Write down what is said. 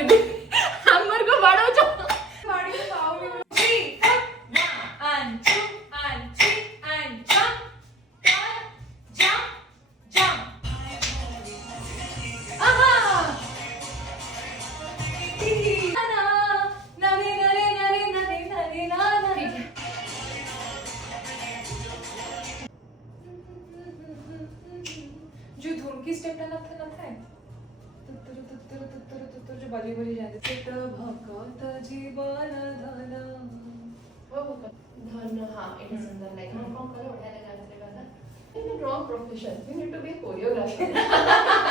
લીધી હામર કો વાળો છો વાડી તો આવ 3 4 1 2 and 3 and jump jump jump aha nare nare nare nare nare nare जो धुन की स्टेप टा नथा है तुत्तर जो बाली बाली जाते चित भकाता जीवन धना वो धन हाँ it is in the like हम कौन करो क्या लगा से गाना in wrong profession we need to be choreographer